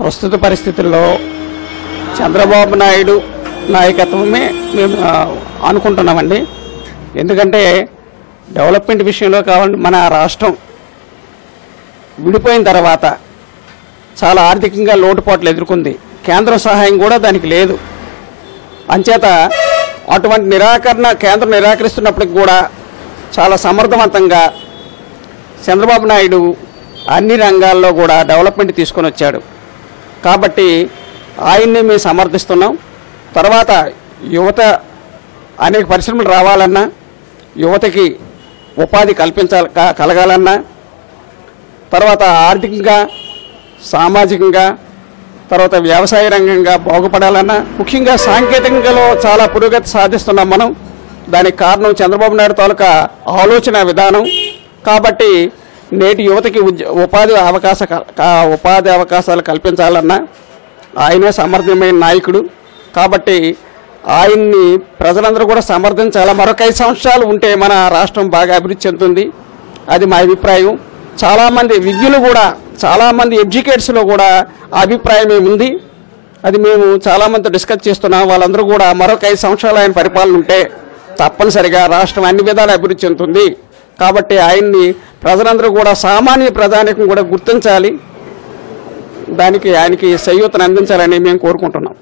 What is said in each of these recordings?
ప్రస్తుత పరిస్థితుల్లో చంద్రబాబు నాయుడు నాయకత్వమే మేము అనుకుంటున్నామండి. ఎందుకంటే డెవలప్మెంట్ విషయంలో కావాలంటే మన రాష్ట్రం విడిపోయిన తర్వాత చాలా ఆర్థికంగా లోటుపాట్లు ఎదుర్కొంది. కేంద్ర సహాయం కూడా దానికి లేదు. అంచేత అటువంటి నిరాకరణ కేంద్రం నిరాకరిస్తున్నప్పటికి కూడా చాలా సమర్థవంతంగా చంద్రబాబు నాయుడు అన్ని రంగాల్లో కూడా డెవలప్మెంట్ తీసుకొని వచ్చాడు. కాబట్టి ఆయన్ని మేము సమర్థిస్తున్నాం. తర్వాత యువత అనేక పరిశ్రమలు రావాలన్నా యువతకి ఉపాధి కల్పించాలి కలగాలన్నా తర్వాత ఆర్థికంగా సామాజికంగా తర్వాత వ్యవసాయ రంగంగా బాగుపడాలన్నా ముఖ్యంగా సాంకేతికంలో చాలా పురోగతి సాధిస్తున్నాం మనం. దానికి కారణం చంద్రబాబు నాయుడు తాలూకా ఆలోచన విధానం. కాబట్టి నేటి యువతకి ఉద్య ఉపాధి అవకాశ ఉపాధి అవకాశాలు కల్పించాలన్నా ఆయనే సమర్థమైన నాయకుడు. కాబట్టి ఆయన్ని ప్రజలందరూ కూడా సమర్థించాలి? మరొక ఐదు సంవత్సరాలు ఉంటే మన రాష్ట్రం బాగా అభివృద్ధి చెందుతుంది. అది మా అభిప్రాయం. చాలామంది విద్యులు కూడా చాలామంది ఎడ్యుకేట్స్లో కూడా అభిప్రాయం ఉంది? అది మేము చాలామందితో డిస్కస్ చేస్తున్నాం. వాళ్ళందరూ కూడా మరొక ఐదు సంవత్సరాలు ఆయన పరిపాలన ఉంటే తప్పనిసరిగా రాష్ట్రం అన్ని విధాలు అభివృద్ధి చెందుతుంది. కాబట్టి ఆయన్ని ప్రజలందరూ కూడా సామాన్య ప్రజానికం కూడా గుర్తించాలి. దానికి ఆయనకి సయ్యూతను అందించాలని మేము కోరుకుంటున్నాం.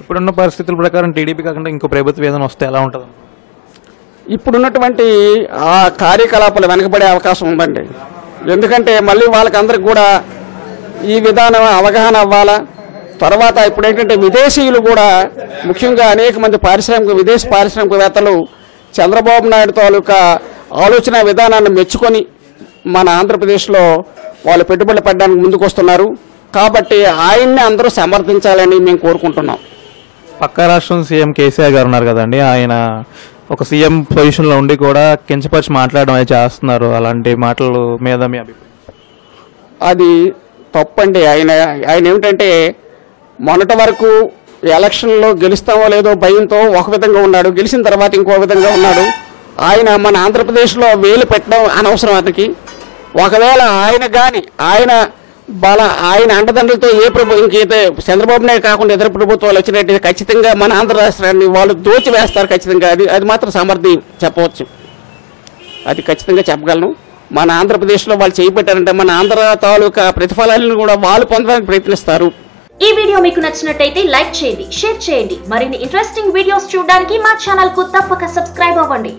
ఇప్పుడున్న పరిస్థితుల ప్రకారం టీడీపీ కాకుండా ఇంకో ప్రభుత్వ ఏదైనా వస్తే ఎలా ఉంటుంది? ఇప్పుడున్నటువంటి ఆ కార్యకలాపాలు వెనకబడే అవకాశం ఉందండి. ఎందుకంటే మళ్ళీ వాళ్ళకందరికి కూడా ఈ విధానం అవగాహన అవ్వాలా? తర్వాత ఇప్పుడు ఏంటంటే విదేశీయులు కూడా ముఖ్యంగా అనేక మంది పారిశ్రామిక విదేశీ పారిశ్రామికవేత్తలు చంద్రబాబు నాయుడు తాలూకా ఆలోచన విధానాన్ని మెచ్చుకొని మన ఆంధ్రప్రదేశ్లో వాళ్ళు పెట్టుబడులు పెట్టడానికి ముందుకు వస్తున్నారు కాబట్టి ఆయన్ని అందరూ సమర్థించాలని మేము కోరుకుంటున్నాం. పక్క రాష్ట్రం సీఎం కేసీఆర్ గారు ఉన్నారు కదండి. ఆయన ఒక సీఎం పొజిషన్లో ఉండి కూడా కించపరిచి మాట్లాడడం అది చేస్తున్నారు. అలాంటి మాటలు మీద మీ అభిప్రాయం? అది తప్పండి. ఆయన ఆయన ఏమిటంటే మొన్నటి వరకు ఎలక్షన్లో గెలుస్తామో లేదో భయంతో ఒక విధంగా ఉన్నాడు. గెలిచిన తర్వాత ఇంకో విధంగా ఉన్నాడు. ఆయన మన ఆంధ్రప్రదేశ్లో వేలు పెట్టడం అనవసరం అతనికి. ఒకవేళ ఆయన కానీ ఆయన బల ఆయన అండదండలతో ఏ ప్రభు ఇంకైతే చంద్రబాబు నాయుడు కాకుండా ఇతర ప్రభుత్వాలు వచ్చినట్టు ఖచ్చితంగా మన ఆంధ్ర రాష్ట్రాన్ని వాళ్ళు దోచి వేస్తారు ఖచ్చితంగా. అది అది మాత్రం సమర్థి చెప్పవచ్చు. అది ఖచ్చితంగా చెప్పగలను. మన ఆంధ్రప్రదేశ్లో వాళ్ళు చేపట్టారంటే మన ఆంధ్ర తాలూకా ప్రతిఫలాలను కూడా వాళ్ళు పొందడానికి ప్రయత్నిస్తారు. ఈ వీడియో మీకు నచ్చినట్టయితే లైక్ చేయండి షేర్ చేయండి. మరిన్ని ఇంట్రెస్టింగ్ వీడియోస్ చూడడానికి మా ఛానల్కు తప్పక సబ్స్క్రైబ్ అవ్వండి.